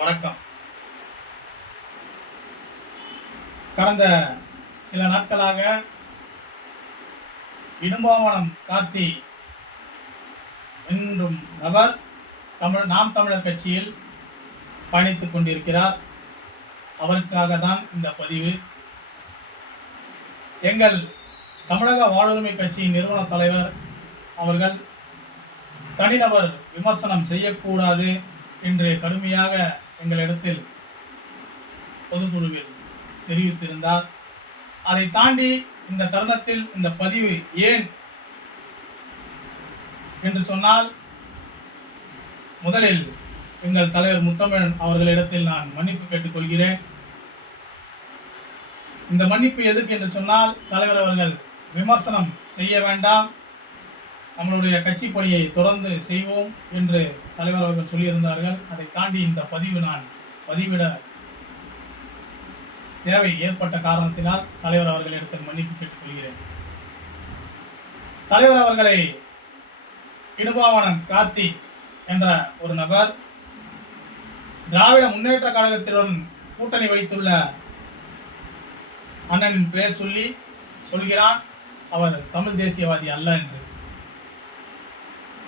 வணக்கம். கடந்த சில நாட்களாக இடும்பாவனம் கார்த்தி என்னும் நபர் நாம் தமிழர் கட்சியில் பயணித்துக் கொண்டிருக்கிறார். அவருக்காக தான் இந்த பதிவு. எங்கள் தமிழக வாழ்வுரிமை கட்சியின் நிறுவன தலைவர் அவர்கள் தனிநபர் விமர்சனம் செய்யக்கூடாது என்று கடுமையாக எங்களிடத்தில் பொதுக்குழுவில் தெரிவித்திருந்தார். அதை தாண்டி இந்த தருணத்தில் இந்த பதிவு ஏன் என்று சொன்னால், முதலில் எங்கள் தலைவர் முத்தமிழன் அவர்களிடத்தில் நான் மன்னிப்பு கேட்டுக்கொள்கிறேன். இந்த மன்னிப்பு எதற்கு என்று சொன்னால், தலைவர் அவர்கள் விமர்சனம் செய்ய வேண்டாம், நம்மளுடைய கட்சி பணியை தொடர்ந்து செய்வோம் என்று தலைவர் அவர்கள் சொல்லியிருந்தார்கள். அதை தாண்டி இந்த பதிவு நான் பதிவிட தேவை ஏற்பட்ட காரணத்தினால் தலைவர் அவர்களிடத்தில் மன்னிப்பு கேட்டுக்கொள்கிறேன். தலைவர் அவர்களை இடும்பாவனம் கார்த்தி என்ற ஒரு நபர் திராவிட முன்னேற்ற கழகத்துடன் கூட்டணி வைத்துள்ள அண்ணனின் பெயர் சொல்கிறான் அவர் தமிழ் தேசியவாதி அல்ல என்று.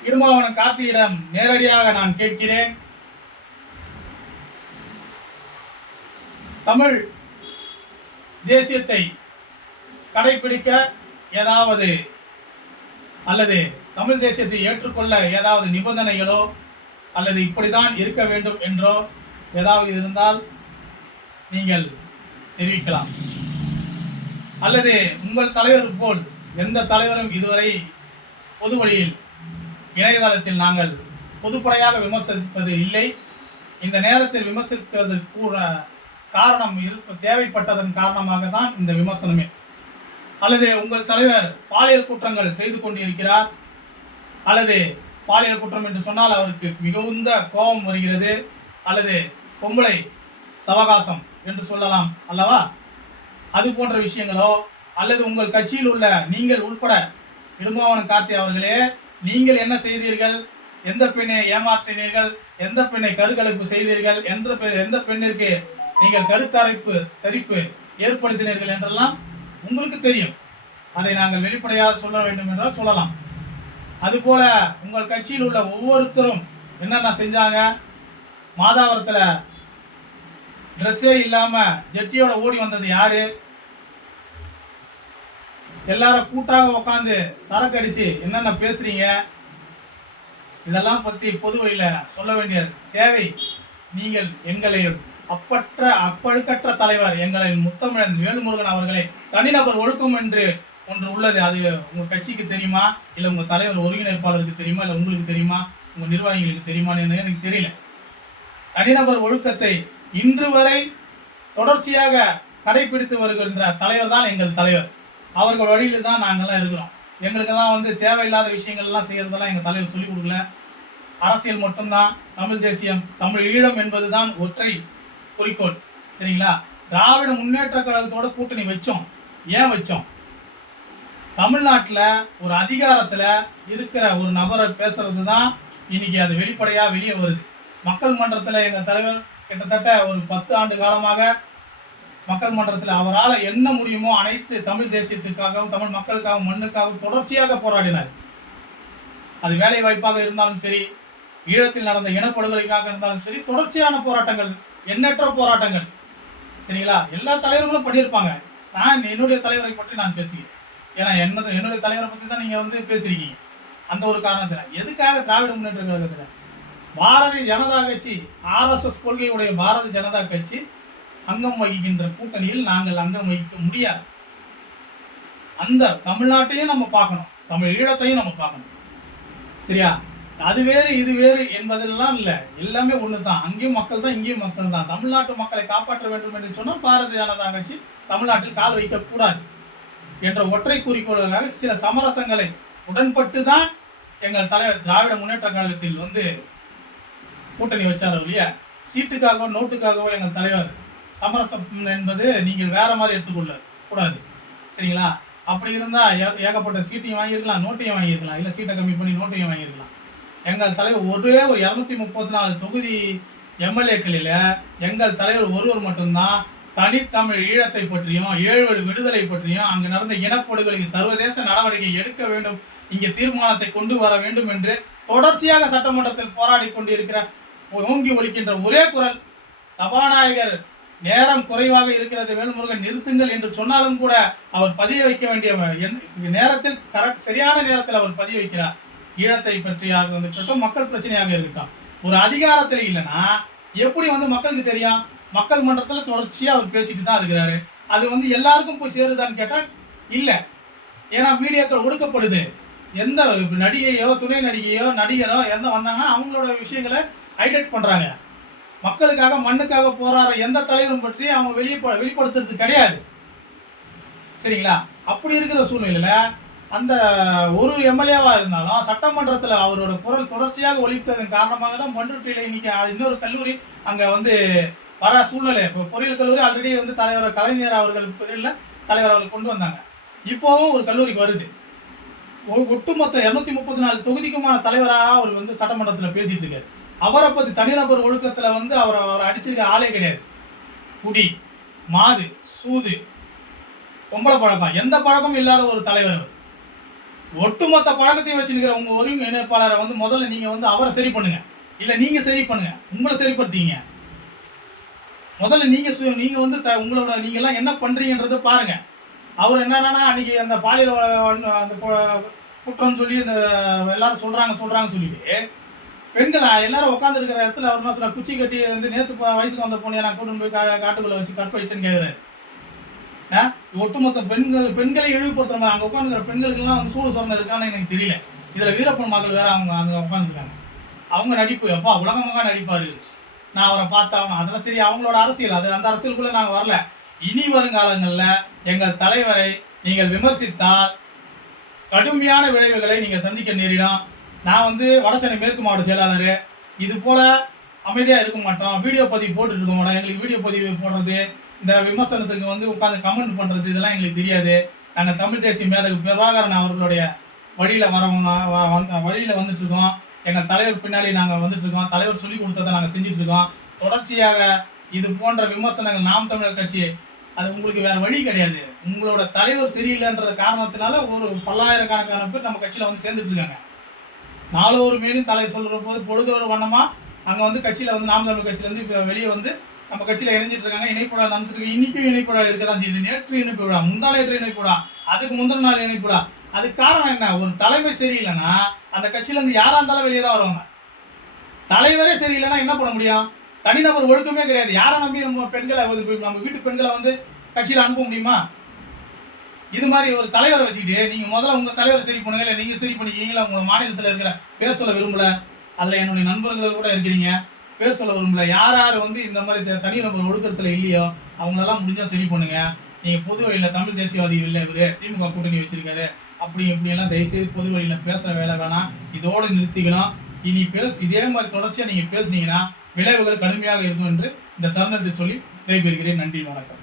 இடும்பாவனம் கார்த்தியிடம் நேரடியாக நான் கேட்கிறேன், தமிழ் தேசியத்தை கடைபிடிக்க ஏதாவது அல்லது தமிழ் தேசியத்தை ஏற்றுக்கொள்ள ஏதாவது நிபந்தனைகளோ அல்லது இப்படிதான் இருக்க வேண்டும் என்றோ ஏதாவது இருந்தால் நீங்கள் தெரிவிக்கலாம். அல்லது உங்கள் தலைவர் போல் எந்த தலைவரும் இதுவரை பொது வழியில் இணையதளத்தில் நாங்கள் பொதுப்படையாக விமர்சிப்பது இல்லை. இந்த நேரத்தில் விமர்சிப்பதற்கு காரணம் தேவைப்பட்டதன் காரணமாக தான் இந்த விமர்சனமே. அல்லது உங்கள் தலைவர் பாலியல் குற்றங்கள் செய்து கொண்டிருக்கிறார், அல்லது பாலியல் குற்றம் என்று சொன்னால் அவருக்கு மிகுந்த கோபம் வருகிறது, அல்லது பொம்பளை சவகாசம் என்று சொல்லலாம் அல்லவா, அது போன்ற விஷயங்களோ, அல்லது உங்கள் கட்சியில் உள்ள நீங்கள் உட்பட இடும்பாவனம் கார்த்தி அவர்களே நீங்கள் என்ன செய்தீர்கள், எந்த பெண்ணை ஏமாற்றினீர்கள், எந்த பெண்ணை கருக்கலைப்பு செய்தீர்கள், எந்த பெண்ணிற்கு நீங்கள் தரிப்பு ஏற்படுத்தினீர்கள் என்றெல்லாம் உங்களுக்கு தெரியும். அதை நாங்கள் வெளிப்படையாக சொல்ல வேண்டும் என்றால் சொல்லலாம். அதுபோல உங்கள் கட்சியில் உள்ள ஒவ்வொருத்தரும் என்னென்ன செஞ்சாங்க, மாதாவரத்தில் ட்ரெஸ்ஸே இல்லாமல் ஜெட்டியோட ஓடி வந்தது யாரு, எல்லாரும் கூட்டாக உட்காந்து சரக்கு அடித்து என்னென்ன பேசுகிறீங்க, இதெல்லாம் பற்றி பொது வழியில் சொல்ல வேண்டிய தேவை. நீங்கள் எங்களை அப்பழுக்கற்ற தலைவர் எங்களின் முத்தமிழன் வேலுமுருகன் அவர்களை தனிநபர் ஒழுக்கம் என்று ஒன்று உள்ளது, அது உங்கள் கட்சிக்கு தெரியுமா, இல்லை உங்கள் தலைவர் ஒருங்கிணைப்பாளருக்கு தெரியுமா, இல்லை உங்களுக்கு தெரியுமா, உங்கள் நிர்வாகிகளுக்கு தெரியுமான்னு எனக்கு தெரியல. தனிநபர் ஒழுக்கத்தை இன்று வரை தொடர்ச்சியாக கடைபிடித்து வருகின்ற தலைவர் தான் எங்கள் தலைவர். அவர்கள் வழியில் தான் நாங்கள்லாம் இருக்கிறோம். எங்களுக்கெல்லாம் தேவையில்லாத விஷயங்கள்லாம் செய்கிறதெல்லாம் எங்கள் தலைவர் சொல்லிக் கொடுக்கல. அரசியல் மட்டும்தான், தமிழ் தேசியம், தமிழ் ஈழம் என்பது தான் ஒற்றை குறிக்கோள். சரிங்களா? திராவிட முன்னேற்ற கழகத்தோட கூட்டணி வச்சோம். ஏன் வச்சோம்? தமிழ்நாட்டில் ஒரு அதிகாரத்தில் இருக்கிற ஒரு நபரை பேசுறது தான் இன்னைக்கு அது வெளிப்படையாக வெளியே வருது. மக்கள் மன்றத்தில் எங்கள் தலைவர் கிட்டத்தட்ட ஒரு 10 ஆண்டு காலமாக மக்கள் மன்றத்தில் அவரால் என்ன முடியுமோ அனைத்து தமிழ் தேசியத்திற்காகவும் தமிழ் மக்களுக்காகவும் மண்ணுக்காகவும் தொடர்ச்சியாக போராடினார். அது வேலை வாய்ப்பாக இருந்தாலும் சரி, ஈழத்தில் நடந்த இனப்படுகொலைக்காக இருந்தாலும் சரி, தொடர்ச்சியான போராட்டங்கள், எண்ணற்ற போராட்டங்கள். சரிங்களா? எல்லா தலைவர்களும் பண்ணியிருப்பாங்க. நான் என்னுடைய தலைவரை பற்றி நான் பேசுகிறேன். ஏன்னா என்னுடைய தலைவரை பற்றி தான் நீங்கள் பேசுகிறீங்க. அந்த ஒரு காரணத்தில் எதுக்காக திராவிட முன்னேற்ற கழகத்தில் பாரதிய ஜனதா கட்சி, ஆர்எஸ்எஸ் கொள்கையுடைய பாரதிய ஜனதா கட்சி அங்கம் வகிக்கின்ற கூட்டணியில் நாங்கள் அங்கம் வகிக்க முடியாது. அந்த தமிழ்நாட்டையும் நம்ம பார்க்கணும், தமிழ் ஈழத்தையும் நம்ம பார்க்கணும். சரியா? அது வேறு இது வேறு என்பதெல்லாம் இல்லை, எல்லாமே ஒன்று தான். அங்கேயும் மக்கள் தான், இங்கேயும் மக்கள் தான். தமிழ்நாட்டு மக்களை காப்பாற்ற வேண்டும் என்று சொன்னால் பாரதிய ஜனதா கட்சி தமிழ்நாட்டில் கால் வைக்கக்கூடாது என்ற ஒற்றை குறிக்கோளுக்காக சில சமரசங்களை உடன்பட்டு தான் எங்கள் தலைவர் திராவிட முன்னேற்ற கழகத்தில் கூட்டணி வச்சார். இல்லையா? சீட்டுக்காகவோ நோட்டுக்காகவோ எங்கள் தலைவர் சமரசம் என்பது நீங்கள் வேற மாதிரி எடுத்துக்கொள்ள கூடாது. சரிங்களா? அப்படி இருந்தால் ஏகப்பட்ட சீட்டையும் வாங்கியிருக்கலாம், நோட்டையும் வாங்கியிருக்கலாம், இல்லை சீட்டை கம்மி பண்ணி நோட்டையும் வாங்கியிருக்கலாம். எங்கள் தலைவர் ஒரே ஒரு 234 தொகுதி எம்எல்ஏக்களில் எங்கள் தலைவர் ஒருவர் மட்டும்தான் தனித்தமிழ் ஈழத்தை பற்றியும் 7 விடுதலை பற்றியும் அங்கு நடந்த இனப்படுகொலைக்கு சர்வதேச நடவடிக்கை எடுக்க வேண்டும், இங்கே தீர்மானத்தை கொண்டு வர வேண்டும் என்று தொடர்ச்சியாக சட்டமன்றத்தில் போராடி கொண்டிருக்கிற ஓங்கி ஒலிக்கின்ற ஒரே குரல். சபாநாயகர் நேரம் குறைவாக இருக்கிறது, வேல்முருகன் நிறுத்துங்கள் என்று சொன்னாலும் கூட அவர் பதிய வைக்க வேண்டிய நேரத்தில் சரியான நேரத்தில் அவர் பதிய வைக்கிறார். ஈழத்தை பற்றியாக இருக்கட்டும், மக்கள் பிரச்சனையாக இருக்கட்டும். ஒரு அதிகாரத்தில் இல்லைன்னா எப்படி மக்களுக்கு தெரியும்? மக்கள் மன்றத்தில் தொடர்ச்சியாக அவர் பேசிட்டு தான் இருக்கிறாரு. அது எல்லாருக்கும் போய் சேருதான்னு கேட்டால் இல்லை. ஏன்னா மீடியாக்கள் ஒடுக்கப்படுது. எந்த நடிகையோ துணை நடிகையோ நடிகரோ எந்த வந்தாங்கன்னா அவங்களோட விஷயங்களை ஹைலைட் பண்ணுறாங்க. மக்களுக்காக மண்ணுக்காக போராடுற எந்த தலைவரும் பற்றி அவங்க வெளிப்படுத்துறது கிடையாது. சரிங்களா? அப்படி இருக்கிற சூழ்நிலையில் அந்த ஒரு எம்எல்ஏவாக இருந்தாலும் சட்டமன்றத்தில் அவரோட குரல் தொடர்ச்சியாக ஒலித்ததன் காரணமாக தான் பண்ருட்டியில் இன்னைக்கு இன்னொரு கல்லூரி அங்கே வர சூழ்நிலை. இப்போ பொறியியல் கல்லூரி ஆல்ரெடி தலைவர் கலைஞர் அவர்கள் பேரில் தலைவர் அவர்கள் கொண்டு வந்தாங்க. இப்போவும் ஒரு கல்லூரிக்கு வருது. ஒட்டுமொத்த 234 தொகுதிக்குமான தலைவராக அவர் சட்டமன்றத்தில் பேசிட்டு இருக்காரு. அவரை பற்றி தனிநபர் ஒழுக்கத்தில் அவரை அடிச்சிருக்க ஆளே கிடையாது. குடி, மாது, சூது, பொம்பளை பழக்கம், எந்த பழக்கமும் இல்லாத ஒரு தலைவர் அவர். ஒட்டுமொத்த பழக்கத்தையும் வச்சுருக்கிற உங்கள் ஒருங்கிணைப்பாளரை முதல்ல நீங்கள் அவரை சரி பண்ணுங்க, இல்லை நீங்கள் சரி பண்ணுங்க, உங்களை சரிப்படுத்திங்க. முதல்ல நீங்கள் உங்களோட நீங்கள்லாம் என்ன பண்ணுறீங்கன்றதை பாருங்கள். அவர் என்னன்னா அன்றைக்கி அந்த பாலியல் அந்த குற்றம்னு சொல்லி இந்த எல்லாரும் சொல்கிறாங்க சொல்லிட்டு பெண்கள் எல்லாரும் உட்காந்துருக்கிற இடத்துல அவர் என்ன சொன்னார், குச்சி கட்டி நேற்று வயசுக்கு வந்த பொண்ணையை நான் கூட்டு போய் காட்டுக்குள்ளே வச்சு கற்பழிச்சேன்னு கேட்குறாரு. ஒட்டுமொத்த பெண்களை இழிவுபடுத்துற மாதிரி அங்கே உட்காந்துக்கிற பெண்களுக்கெல்லாம் சூடு சொன்ன இருக்கான்னு எனக்கு தெரியல. இதில் வீரப்பன் மகள் வேறு அவங்க அங்கே உட்காந்துருக்காங்க. அவங்க நடிப்பு எப்பா உலகமாக நடிப்பார். நான் அவரை பார்த்தாங்க. அதெல்லாம் சரி, அவங்களோட அரசியல் அது. அந்த அரசியலுக்குள்ளே நாங்கள் வரல. இனி வருங்காலங்களில் எங்கள் தலைவரை நீங்கள் விமர்சித்தால் கடுமையான விளைவுகளை நீங்கள் சந்திக்க நேரிடும். நான் வடசென்னை மேற்கு மாவட்ட செயலாளர். இது போல் அமைதியாக இருக்க மாட்டோம். வீடியோ பதிவு போட்டுட்டு இருக்க மாட்டோம். எங்களுக்கு வீடியோ பதிவு போடுறது, இந்த விமர்சனத்துக்கு உட்காந்து கமெண்ட் பண்ணுறது, இதெல்லாம் எங்களுக்கு தெரியாது. நாங்கள் தமிழ் தேசிய மேதகு பிரபாகரன் அவர்களுடைய வழியில் வழியில் வந்துட்டுருக்கோம். எங்கள் தலைவர் பின்னாடி நாங்கள் வந்துட்டுருக்கோம். தலைவர் சொல்லிக் கொடுத்ததை நாங்கள் செஞ்சிட்ருக்கோம். தொடர்ச்சியாக இது போன்ற விமர்சனங்கள் நாம் தமிழர் கட்சி அது உங்களுக்கு வேறு வழி கிடையாது. உங்களோட தலைவர் சரியில்லைன்ற காரணத்தினால ஒரு பல்லாயிரக்கணக்கான பேர் நம்ம கட்சியில் சேர்ந்துட்டு இருக்காங்க. நாலொரு மேலும் தலைவர் சொல்கிற போது பொழுதொரு வண்ணமாக அங்கே கட்சியில் நாம் தமிழர் கட்சியிலேருந்து இப்போ வெளியே நம்ம கட்சியில் இணைஞ்சிட்டு இருக்காங்க. இணைப்புடா நடந்துட்டு இன்றைக்கும் இணைப்புடா இருக்க தான் செய்யுது. நேற்று இணைப்பு விழா, முந்தானேற்று இணைப்பு விழா, அதுக்கு முந்தின நாள் இணைப்பு விழா. அதுக்கு காரணம் என்ன? ஒரு தலைமை சரியில்லைன்னா அந்த கட்சியிலேருந்து யாராக இருந்தாலும் வெளியே தான் வருவாங்க. தலைவரே சரியில்லைன்னா என்ன பண்ண முடியும்? தனிநபர் ஒழுக்கமே கிடையாது. யாரை நம்பி நம்ம பெண்களை நம்ம வீட்டு பெண்களை கட்சியில் அனுப்ப முடியுமா? இது மாதிரி ஒரு தலைவரை வச்சுக்கிட்டு நீங்கள் முதல்ல உங்கள் தலைவரை சரி பண்ணுங்க, இல்லை நீங்கள் சரி பண்ணிக்கிங்களா? உங்கள் மாநிலத்தில் இருக்கிற பேர் சொல்ல விரும்பலை, அதில் என்னுடைய நண்பர்கள் கூட இருக்கிறீங்க, பேர் சொல்ல விரும்பல. யார் யார் இந்த மாதிரி தனிநபர் ஒழுக்கத்தில் இல்லையோ அவங்களெல்லாம் முடிஞ்சால் சரி பண்ணுங்கள். நீங்கள் பொது வழியில் தமிழ் தேசியவாதி இல்லை, இவர் திமுக கூட்டணி வச்சுருக்காரு, அப்படி இப்படியெல்லாம் தயவுசெய்து பொது வழியில் பேசுகிற வேலை வேணாம். இதோடு நிறுத்திக்கணும். இனி இதே மாதிரி தொடர்ச்சியாக நீங்கள் பேசுனீங்கன்னா விளைவுகள் கடுமையாக இருக்கும் என்று இந்த தருணத்தை சொல்லி விடைபெறுகிறேன். நன்றி, வணக்கம்.